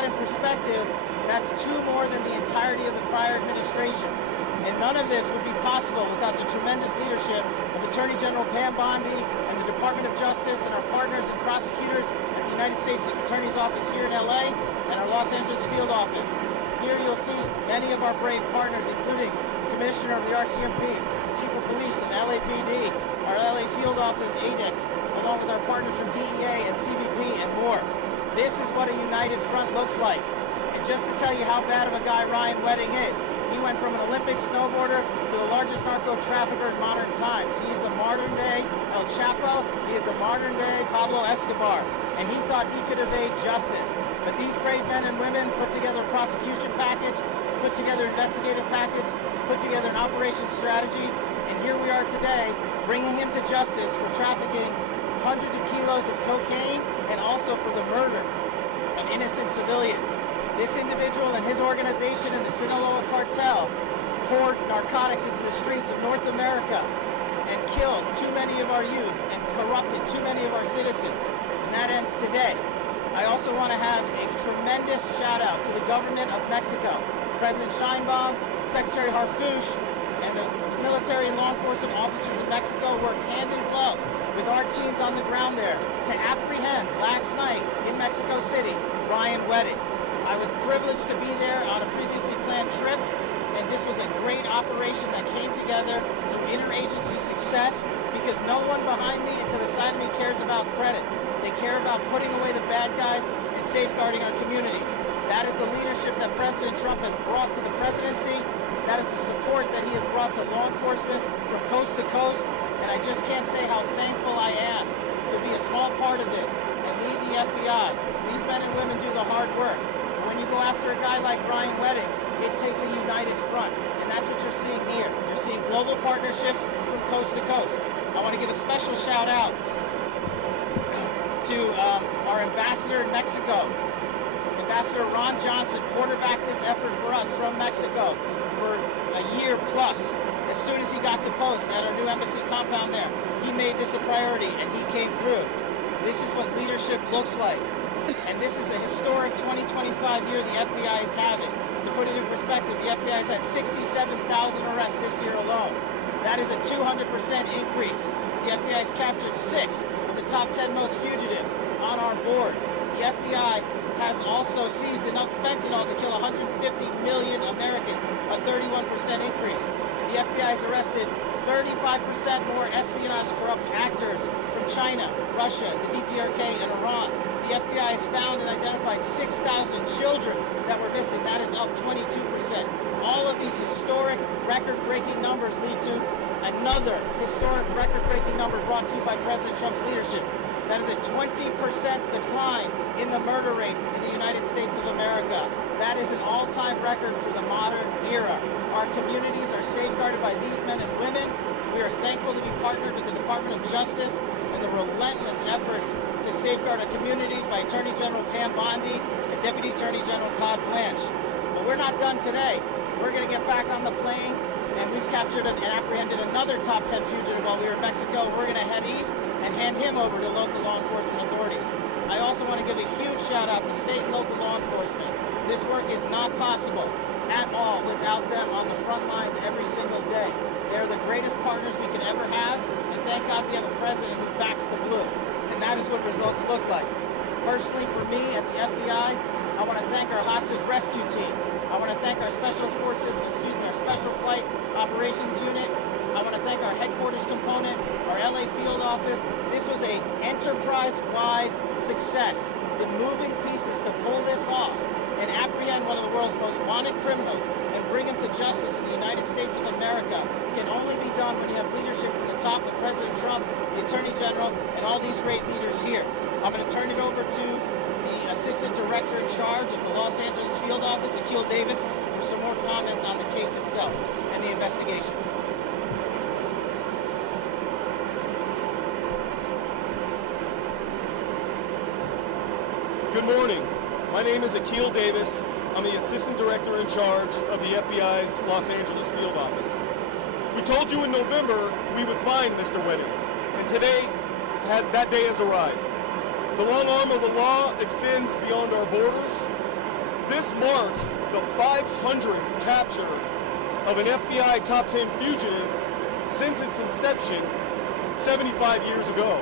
that in perspective, that's 2 more than the entirety of the prior administration. And none of this would be possible without the tremendous leadership of Attorney General Pam Bondi and the Department of Justice and our partners and prosecutors at the United States Attorney's Office here in LA and our Los Angeles field office. Here you'll see many of our brave partners, including the Commissioner of the RCMP, Chief of Police and LAPD, our LA field office, ADIC, along with our partners from DEA and CBP and more. This is what a united front looks like. And just to tell you how bad of a guy Ryan Wedding is, he went from an Olympic snowboarder to the largest narco trafficker in modern times. He is the modern day El Chapo. He is the modern day Pablo Escobar. And he thought he could evade justice. But these brave men and women put together a prosecution package, put together an investigative package, put together an operation strategy, and here we are today bringing him to justice for trafficking hundreds of kilos of cocaine and also for the murder of innocent civilians. This individual and his organization in the Sinaloa cartel poured narcotics into the streets of North America and killed too many of our youth and corrupted too many of our citizens. And that ends today. I also want to have a tremendous shout out to the government of Mexico. President Sheinbaum, Secretary Harfuch, and the military and law enforcement officers of Mexico worked hand in glove with our teams on the ground there to apprehend last night in Mexico City, Ryan Wedding. I was privileged to be there on a previously planned trip, and this was a great operation that came together through interagency success because no one behind me and to the side of me cares about credit. They care about putting away the bad guys and safeguarding our communities. That is the leadership that President Trump has brought to the presidency. That is the support that he has brought to law enforcement from coast to coast, and I just can't say how thankful I am to be a small part of this and lead the FBI. These men and women do the hard work. When you go after a guy like Ryan Wedding, it takes a united front. And that's what you're seeing here. You're seeing global partnerships from coast to coast. I want to give a special shout out to our ambassador in Mexico. Ambassador Ron Johnson quarterbacked this effort for us from Mexico for a year plus. As soon as he got to post at our new embassy compound there, he made this a priority and he came through. This is what leadership looks like. And this is a historic 2025 year the FBI is having. To put it in perspective, the FBI has had 67,000 arrests this year alone. That is a 200% increase. The FBI has captured 6 of the top 10 most fugitives on our board. The FBI has also seized enough fentanyl to kill 150 million Americans, a 31% increase. The FBI has arrested 35% more espionage corrupt actors from China, Russia, the DPRK, and Iran. The FBI has found and identified 6,000 children that were missing. That is up 22%. All of these historic record-breaking numbers lead to another historic record-breaking number brought to you by President Trump's leadership. That is a 20% decline in the murder rate in the United States of America. That is an all-time record for the modern era. Our communities are safeguarded by these men and women. We are thankful to be partnered with the Department of Justice and the relentless efforts to safeguard our communities by Attorney General Pam Bondi and Deputy Attorney General Todd Blanche. But we're not done today. We're going to get back on the plane, and we've captured and apprehended another top 10 fugitive while we were in Mexico. We're going to head east and hand him over to local law enforcement authorities. I also want to give a huge shout out to state and local law enforcement. This work is not possible at all without them on the front lines every single day. They're the greatest partners we can ever have, and thank God we have a president who backs the blue. And that is what results look like. Personally, for me at the FBI, I want to thank our hostage rescue team. I want to thank our special forces, our special flight operations unit. I want to thank our headquarters component, our LA field office. This was an enterprise-wide success. The moving pieces to pull this off and apprehend one of the world's most wanted criminals and bring him to justice in the United States of America can only be done when you have leadership from the top with President Trump, the Attorney General, and all these great leaders here. I'm going to turn it over to the Assistant Director in charge of the Los Angeles Field Office, Akil Davis, for some more comments on the case itself and the investigation. Good morning. My name is Akil Davis. I'm the Assistant Director in charge of the FBI's Los Angeles Field Office. We told you in November we would find Mr. Wedding, and today that day has arrived. The long arm of the law extends beyond our borders, This marks the 500th capture of an FBI top 10 fugitive since its inception 75 years ago.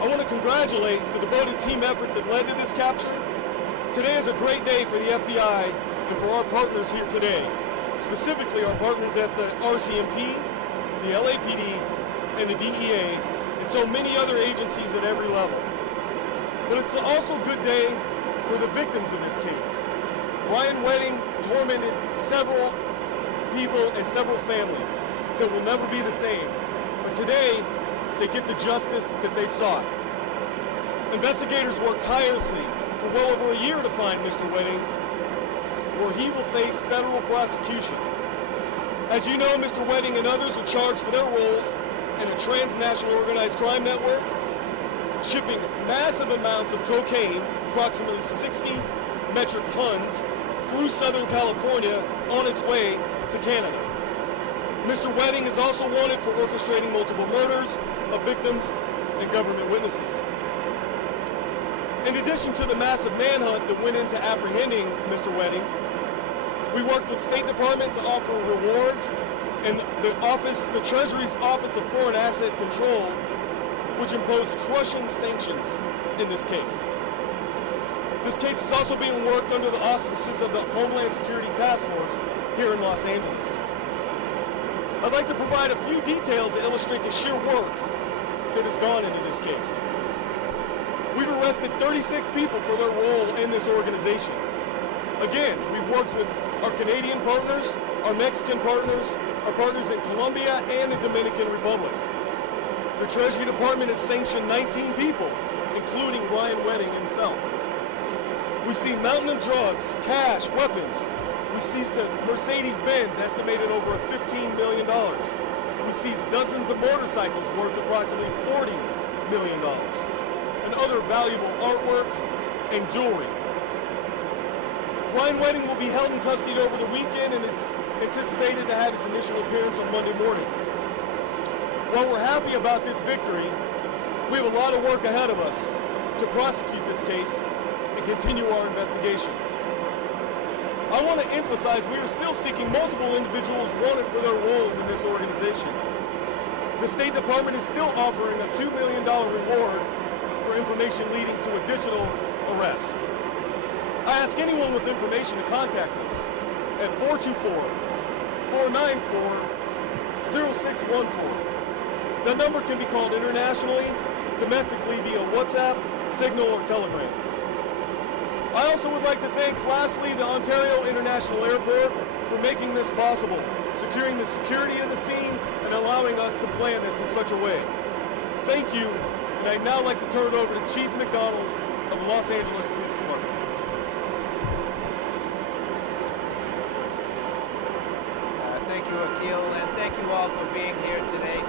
I want to congratulate the devoted team effort that led to this capture. Today is a great day for the FBI and for our partners here today, specifically our partners at the RCMP, the LAPD, and the DEA, and so many other agencies at every level. But it's also a good day for the victims of this case. Brian Wedding tormented several people and several families that will never be the same. But today, they get the justice that they sought. Investigators worked tirelessly for well over a year to find Mr. Wedding, where he will face federal prosecution. As you know, Mr. Wedding and others are charged for their roles in a transnational organized crime network, shipping massive amounts of cocaine, approximately 60 metric tons, through Southern California on its way to Canada. Mr. Wedding is also wanted for orchestrating multiple murders of victims and government witnesses. In addition to the massive manhunt that went into apprehending Mr. Wedding, we worked with State Department to offer rewards, and the Treasury's Office of Foreign Asset Control, which imposed crushing sanctions in this case. This case is also being worked under the auspices of the Homeland Security Task Force here in Los Angeles. I'd like to provide a few details to illustrate the sheer work that has gone into this case. We've arrested 36 people for their role in this organization. Again, we've worked with our Canadian partners, our Mexican partners, our partners in Colombia and the Dominican Republic. The Treasury Department has sanctioned 19 people, including Brian Wedding himself. We've seen mountain of drugs, cash, weapons. We seized the Mercedes-Benz, estimated over $15 million. We seized dozens of motorcycles worth approximately $40 million, and other valuable artwork and jewelry. Brian Wedding will be held in custody over the weekend and is anticipated to have his initial appearance on Monday morning. While we're happy about this victory, we have a lot of work ahead of us to prosecute this case and continue our investigation. I want to emphasize we are still seeking multiple individuals wanted for their roles in this organization. The State Department is still offering a $2 million reward for information leading to additional arrests. I ask anyone with information to contact us at 424-494-0614. The number can be called internationally, domestically via WhatsApp, Signal, or Telegram. I also would like to thank, lastly, the Ontario International Airport for making this possible, securing the security of the scene and allowing us to plan this in such a way. Thank you, and I'd now like to turn it over to Chief McDonald of the Los Angeles Police Department. Thank you, Akil, and thank you all for being here today.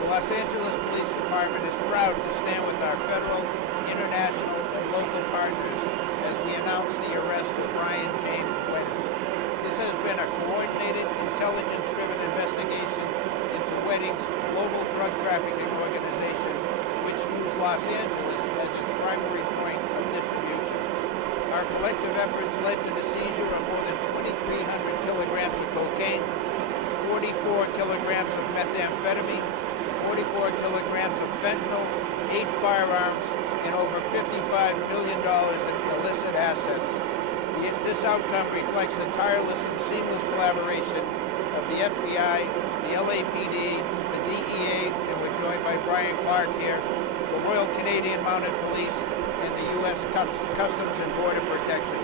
The Los Angeles Police Department is proud to stand with our federal, international, and local partners as we announce the arrest of Brian James Wedding. This has been a coordinated, intelligence-driven investigation into Wedding's global drug trafficking organization, which used Los Angeles as its primary point of distribution. Our collective efforts led to the seizure of more than 2,300 kilograms of cocaine, 44 kilograms of methamphetamine, 44 kilograms of fentanyl, 8 firearms, and over $55 million in illicit assets. This outcome reflects the tireless and seamless collaboration of the FBI, the LAPD, the DEA, and we're joined by Brian Clark here, the Royal Canadian Mounted Police, and the U.S. Customs and Border Protection.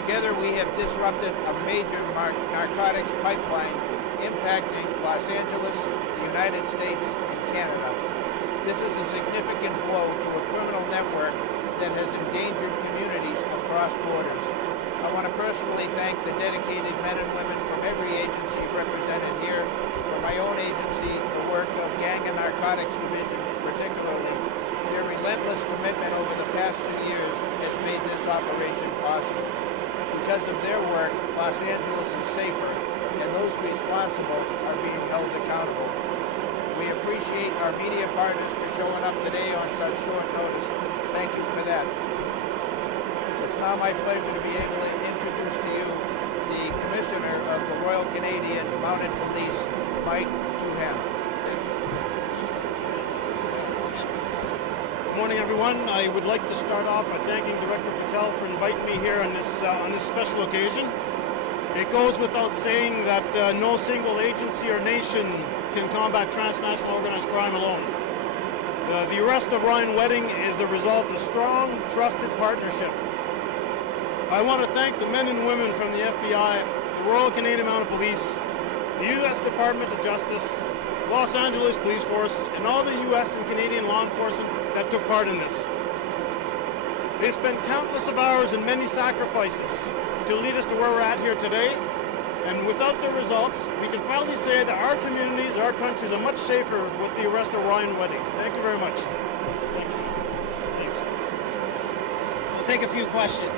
Together we have disrupted a major narcotics pipeline impacting Los Angeles, the United States, and Canada. This is a significant blow to a criminal network that has endangered communities across borders. I want to personally thank the dedicated men and women from every agency represented here. For my own agency, the work of Gang and Narcotics Division particularly, their relentless commitment over the past 2 years has made this operation possible. Because of their work, Los Angeles is safer, and those responsible are being held accountable. We appreciate our media partners for showing up today on such short notice. Thank you for that. It's now my pleasure to be able to introduce Canadian Mounted Police Mike Duhan. Thank you. Good morning, everyone. I would like to start off by thanking Director Patel for inviting me here on this special occasion. It goes without saying that no single agency or nation can combat transnational organized crime alone. The arrest of Ryan Wedding is a result of strong, trusted partnership. I want to thank the men and women from the FBI, the Royal Canadian Mounted Police, the U.S. Department of Justice, Los Angeles Police Force, and all the U.S. and Canadian law enforcement that took part in this. They spent countless of hours and many sacrifices to lead us to where we're at here today. And without the results, we can finally say that our communities, our countries are much safer with the arrest of Ryan Wedding. Thank you very much. Thank you. Thanks. We'll take a few questions.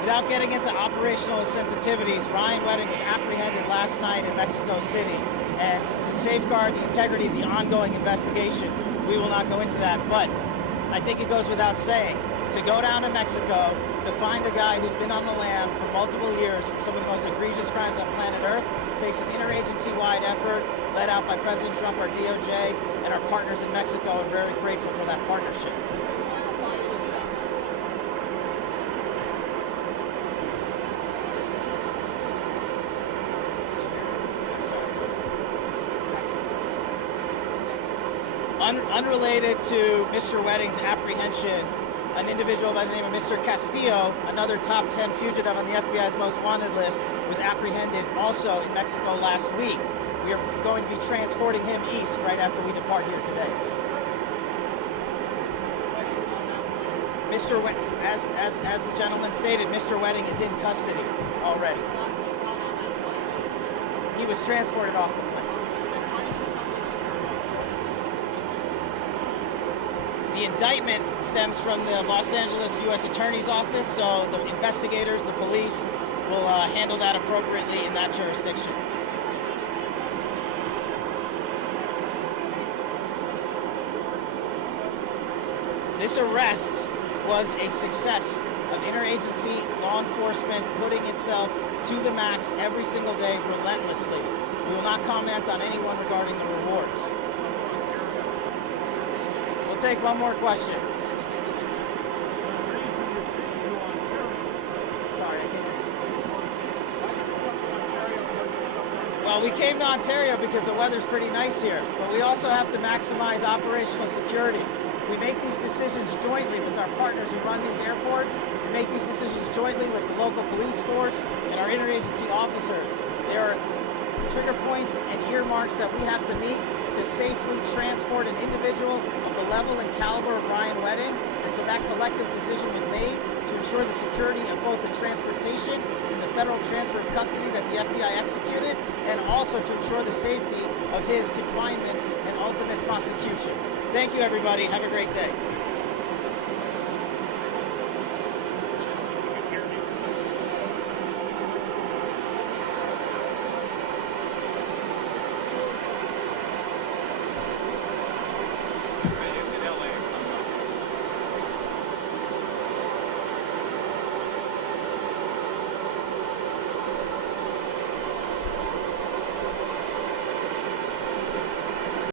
Without getting into operational sensitivities, Ryan Wedding was apprehended last night in Mexico City. And to safeguard the integrity of the ongoing investigation, we will not go into that. But I think it goes without saying, to go down to Mexico to find a guy who's been on the lam for multiple years for some of the most egregious crimes on planet Earth takes an interagency-wide effort led out by President Trump, our DOJ, and our partners in Mexico. I'm very grateful for that partnership. Unrelated to Mr. Wedding's apprehension, an individual by the name of Mr. Castillo, another top 10 fugitive on the FBI's most wanted list, was apprehended also in Mexico last week. We are going to be transporting him east right after we depart here today. Mr. As the gentleman stated, Mr. Wedding is in custody already. He was transported off the plane. The indictment stems from the Los Angeles U.S. Attorney's Office, so the investigators, the police, will handle that appropriately in that jurisdiction. This arrest was a success of interagency law enforcement putting itself to the max every single day relentlessly. We will not comment on anyone regarding the rewards. We'll take one more question. Sorry, I can't. Well, we came to Ontario because the weather's pretty nice here, but we also have to maximize operational security. We make these decisions jointly with our partners who run these airports. We make these decisions jointly with the local police force and our interagency officers. There are trigger points and earmarks that we have to meet to safely transport an individual of the level and caliber of Ryan Wedding. And so that collective decision was made to ensure the security of both the transportation and the federal transfer of custody that the FBI executed, and also to ensure the safety of his confinement and ultimate prosecution. Thank you, everybody. Have a great day.